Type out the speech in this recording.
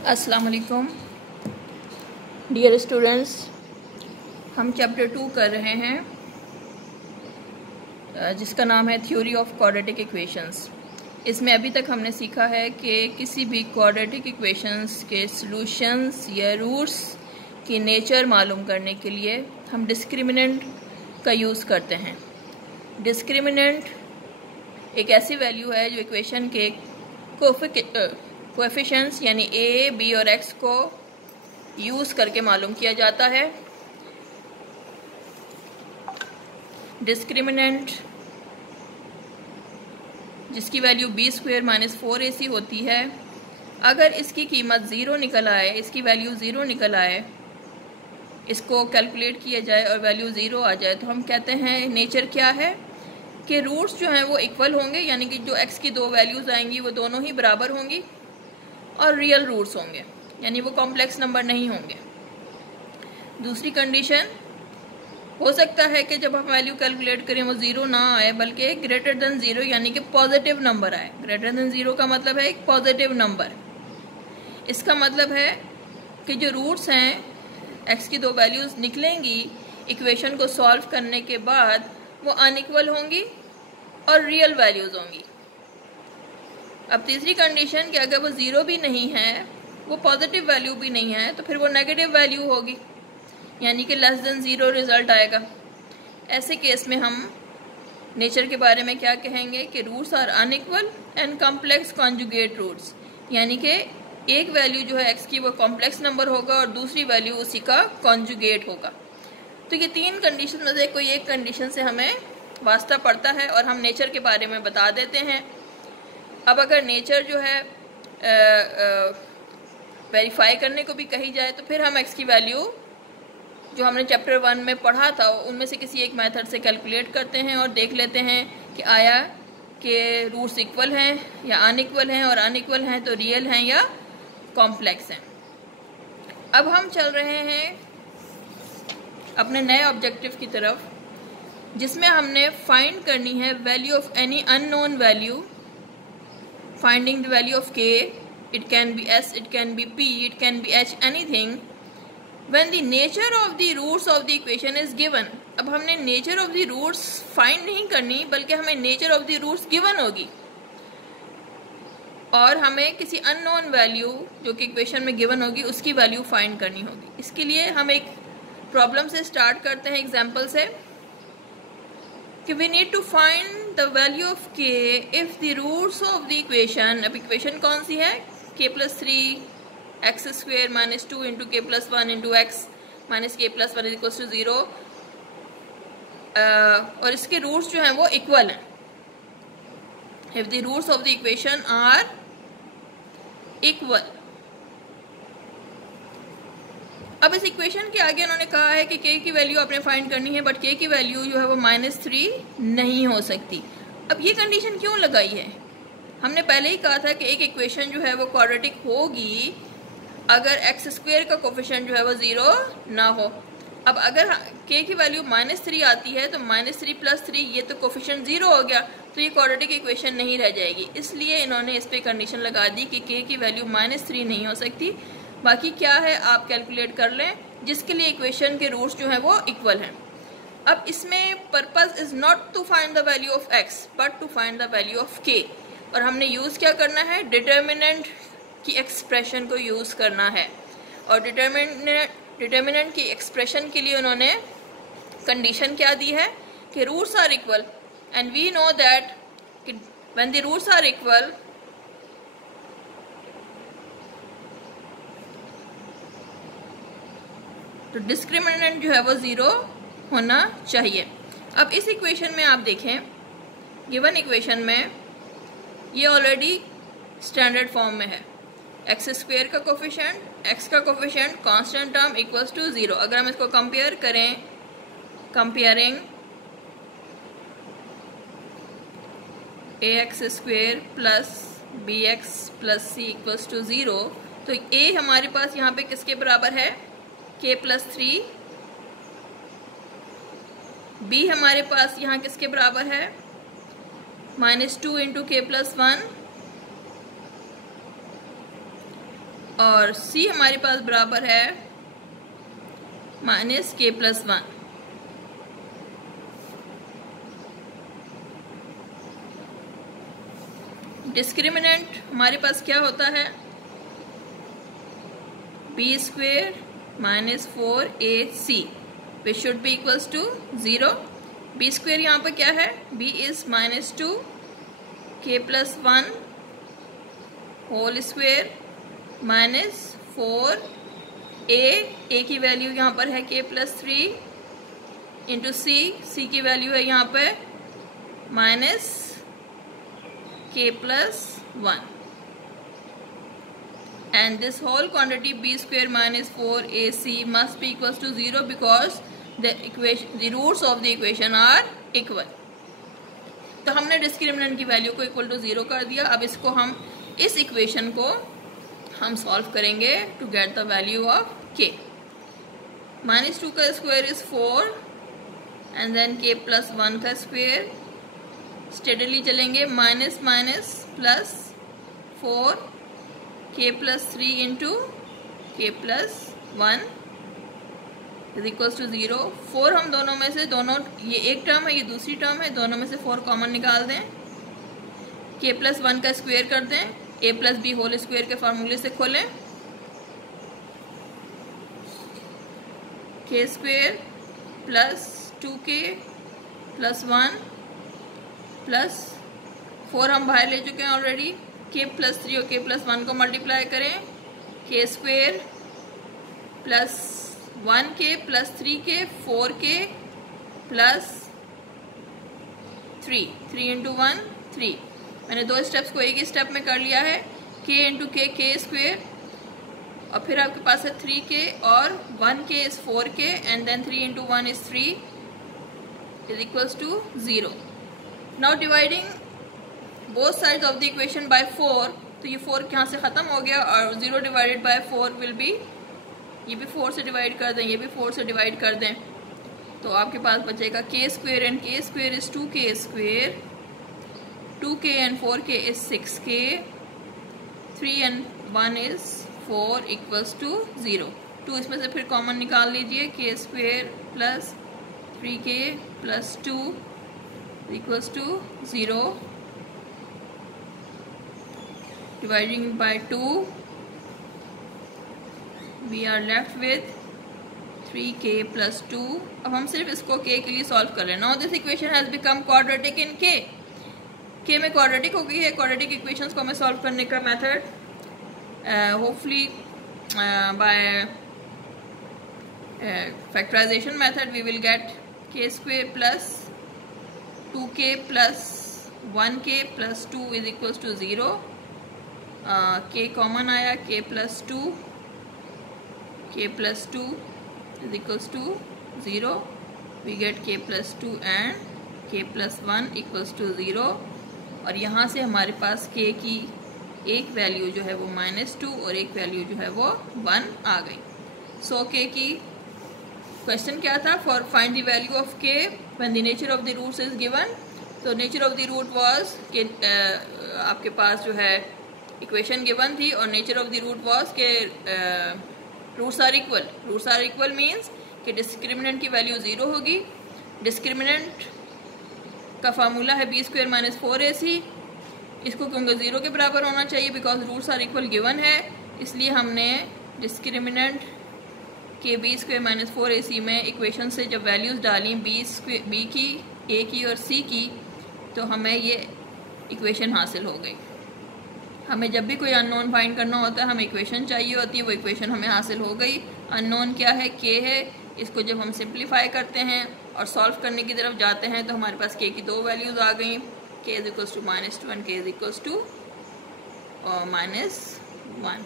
अस्सलाम वालेकुम dear students, हम चैप्टर 2 कर रहे हैं जिसका नाम है थ्योरी ऑफ क्वाड्रेटिक इक्वेशंस। इसमें अभी तक हमने सीखा है कि किसी भी क्वाड्रेटिक इक्वेशंस के सॉल्यूशंस या रूट्स की नेचर मालूम करने के लिए हम डिस्क्रिमिनेंट का यूज़ करते हैं। डिस्क्रिमिनेंट एक ऐसी वैल्यू है जो इक्वेशन के कोएफिशिएंट्स यानी a, b और x को यूज़ करके मालूम किया जाता है। डिस्क्रिमिनेंट जिसकी value b square minus 4ac होती है, अगर इसकी कीमत ज़ीरो निकल आए, इसकी वैल्यू ज़ीरो निकल आए, इसको कैलकुलेट किया जाए और वैल्यू ज़ीरो आ जाए, तो हम कहते हैं नेचर क्या है कि रूट्स जो हैं वो इक्वल होंगे, यानी कि जो x की दो वैल्यूज़ आएंगी वो दोनों ही बराबर होंगी और रियल रूट्स होंगे, यानी वो कॉम्प्लेक्स नंबर नहीं होंगे। दूसरी कंडीशन हो सकता है कि जब हम वैल्यू कैलकुलेट करें वो ज़ीरो ना आए बल्कि ग्रेटर देन ज़ीरो यानी कि पॉजिटिव नंबर आए। ग्रेटर देन ज़ीरो का मतलब है एक पॉजिटिव नंबर। इसका मतलब है कि जो रूट्स हैं x की दो वैल्यूज़ निकलेंगी इक्वेशन को सॉल्व करने के बाद वो अनइक्वल होंगी और रियल वैल्यूज़ होंगी। अब तीसरी कंडीशन कि अगर वो ज़ीरो भी नहीं है, वो पॉजिटिव वैल्यू भी नहीं है, तो फिर वो नेगेटिव वैल्यू होगी, यानी कि लेस देन ज़ीरो रिज़ल्ट आएगा। ऐसे केस में हम नेचर के बारे में क्या कहेंगे कि roots are unequal and complex conjugate roots, यानी कि एक वैल्यू जो है x की वो कॉम्प्लेक्स नंबर होगा और दूसरी वैल्यू उसी का कॉन्जुगेट होगा। तो ये तीन कंडीशन में से कोई एक कंडीशन से हमें वास्ता पड़ता है और हम नेचर के बारे में बता देते हैं। अब अगर नेचर जो है वेरीफाई करने को भी कही जाए तो फिर हम x की वैल्यू जो हमने चैप्टर 1 में पढ़ा था उनमें से किसी एक मेथड से कैलकुलेट करते हैं और देख लेते हैं कि आया कि रूट्स इक्वल हैं या अनइक्वल हैं, और अनइक्वल हैं तो रियल हैं या कॉम्प्लेक्स हैं। अब हम चल रहे हैं अपने नए ऑब्जेक्टिव की तरफ, जिसमें हमने फाइंड करनी है value of any unknown value. Finding the value of k, it can be s, it can be p, it can be h, anything, when the nature of the roots of the equation is given। अब हमने nature of the roots find नहीं करनी बल्कि हमें nature of the roots given होगी और हमें किसी unknown value जो कि equation में given होगी उसकी value find करनी होगी। इसके लिए हम एक problem से start करते हैं, example से, कि we need to find the value of k if the roots of the equation। अब equation कौन सी है? k plus 3 x square minus 2 into k plus 1 into x minus k plus 1 is equals to 0, और इसके roots जो हैं वो equal हैं। if the roots of the equation are equal। अब इस इक्वेशन के आगे उन्होंने कहा है कि k की वैल्यू आपने फाइंड करनी है, बट k की वैल्यू जो है वो -3 नहीं हो सकती। अब ये कंडीशन क्यों लगाई है? हमने पहले ही कहा था कि एक इक्वेशन जो है वो क्वाड्रेटिक होगी अगर x स्क्वायर का कोफिशिएंट जो है वो ज़ीरो ना हो। अब अगर k की वैल्यू -3 आती है तो -3 + 3 ये तो कोफिशिएंट ज़ीरो हो गया, तो ये क्वाड्रेटिक इक्वेशन नहीं रह जाएगी। इसलिए इन्होंने इस पर कंडीशन लगा दी कि k की वैल्यू -3 नहीं हो सकती। बाकी क्या है आप कैलकुलेट कर लें, जिसके लिए इक्वेशन के रूट्स जो हैं वो इक्वल हैं। अब इसमें purpose is not to find the value of x but to find the value of k, और हमने यूज़ क्या करना है? डिटर्मिनेंट की एक्सप्रेशन को यूज़ करना है। और डिटर्मिनेंट की एक्सप्रेशन के लिए उन्होंने कंडीशन क्या दी है कि roots are equal, and we know that when the roots are equal तो डिस्क्रिमिनेंट जो है वो ज़ीरो होना चाहिए। अब इस इक्वेशन में आप देखें, गिवन इक्वेशन में ये ऑलरेडी स्टैंडर्ड फॉर्म में है। एक्स स्क्वायर का कोफिशिएंट, एक्स का coefficient constant term equals to zero. अगर हम इसको कंपेयर करें, comparing ax square plus bx plus c equals to zero, तो a हमारे पास यहाँ पे किसके बराबर है? k plus 3। b हमारे पास यहाँ किसके बराबर है? -2 into k plus 1, और c हमारे पास बराबर है -k+1। डिस्क्रिमिनेंट हमारे पास क्या होता है, b² - 4ac which should be equals to 0। b² यहाँ पर क्या है, b is -2 k+1 whole square -4 a की वैल्यू यहाँ पर है k+3 इंटू c की वैल्यू है यहाँ पर -k+1 and this whole quantity b² - 4ac must be equals to 0 because the roots of the equation are equal। तो हमने डिस्क्रिमिनेंट की वैल्यू को इक्वल टू 0 कर दिया। अब इसको हम इस इक्वेशन को हम सॉल्व करेंगे to get the value of k। -2 का square is 4 and then k+1 का स्क्वायर, स्टेडली चलेंगे -+ 4 k+3 into k+1 is equals to 0। 4 हम दोनों में से, दोनों ये एक टर्म है ये दूसरी टर्म है, दोनों में से 4 कॉमन निकाल दें, k+1 का स्क्वायर कर दें, a+b होल स्क्वायर के फार्मूले से खोलें, k² + 2k+1 प्लस 4 हम बाहर ले चुके हैं ऑलरेडी, k+3 और k+1 को मल्टीप्लाई करें, k² + 1k + 3k 4k + 3 3 × 1 3। मैंने 2 स्टेप्स को एक ही स्टेप में कर लिया है, k × k k² और फिर आपके पास है 3k और 1k is 4k and then 3 × 1 is 3 is equals to 0। Now dividing both sides of the equation by 4, तो ये 4 यहाँ से ख़त्म हो गया और 0 डिवाइडेड बाय 4 विल बी, ये भी 4 से डिवाइड कर दें, ये भी 4 से डिवाइड कर दें, तो आपके पास बचेगा k² and k² is 2k², 2k and 4k is 6k, 3 and 1 is 4 equals to 0। 2 इसमें से फिर कॉमन निकाल लीजिए, k² + 3k + 2 equals to 0। Dividing by 2 we are left with 3k + 2। अब हम सिर्फ इसको k के लिए सॉल्व कर रहे हैं। Now this equation has become quadratic in k। k में क्वाड्रेटिक हो गई है। क्वाड्रेटिक इक्वेशंस को हमें सॉल्व करने का method hopefully by factorisation method we will get k² + 2k + 1k + 2 is equals to 0। k common आया, k + 2 is equals to 0, we get k + 2 and k + 1 equals to 0। और यहाँ से हमारे पास k की एक वैल्यू जो है वो -2 और एक वैल्यू जो है वो 1 आ गई। सो k की क्वेश्चन क्या था, for find the value of k when the nature of the roots is given. तो nature of the root was कि आपके पास जो है इक्वेशन गिवन थी और nature of the root was के roots are equal. Roots are equal means कि डिस्क्रिमिनेंट की वैल्यू 0 होगी। डिस्क्रिमिनेंट का फार्मूला है b² - 4ac, इसको क्योंकि 0 के बराबर होना चाहिए because roots are equal given है, इसलिए हमने डिस्क्रिमिनेंट के b² - 4ac में इक्वेशन से जब वैल्यूज़ डाली b की, a की और c की, तो हमें ये इक्वेशन हासिल हो गई। हमें जब भी कोई अननोन फाइंड करना होता है हमें इक्वेशन चाहिए होती है, वो इक्वेशन हमें हासिल हो गई। अननोन क्या है, k है। इसको जब हम सिंप्लीफाई करते हैं और सॉल्व करने की तरफ जाते हैं तो हमारे पास k की 2 वैल्यूज़ आ गई, k is equals to -2 and k is equals to -1।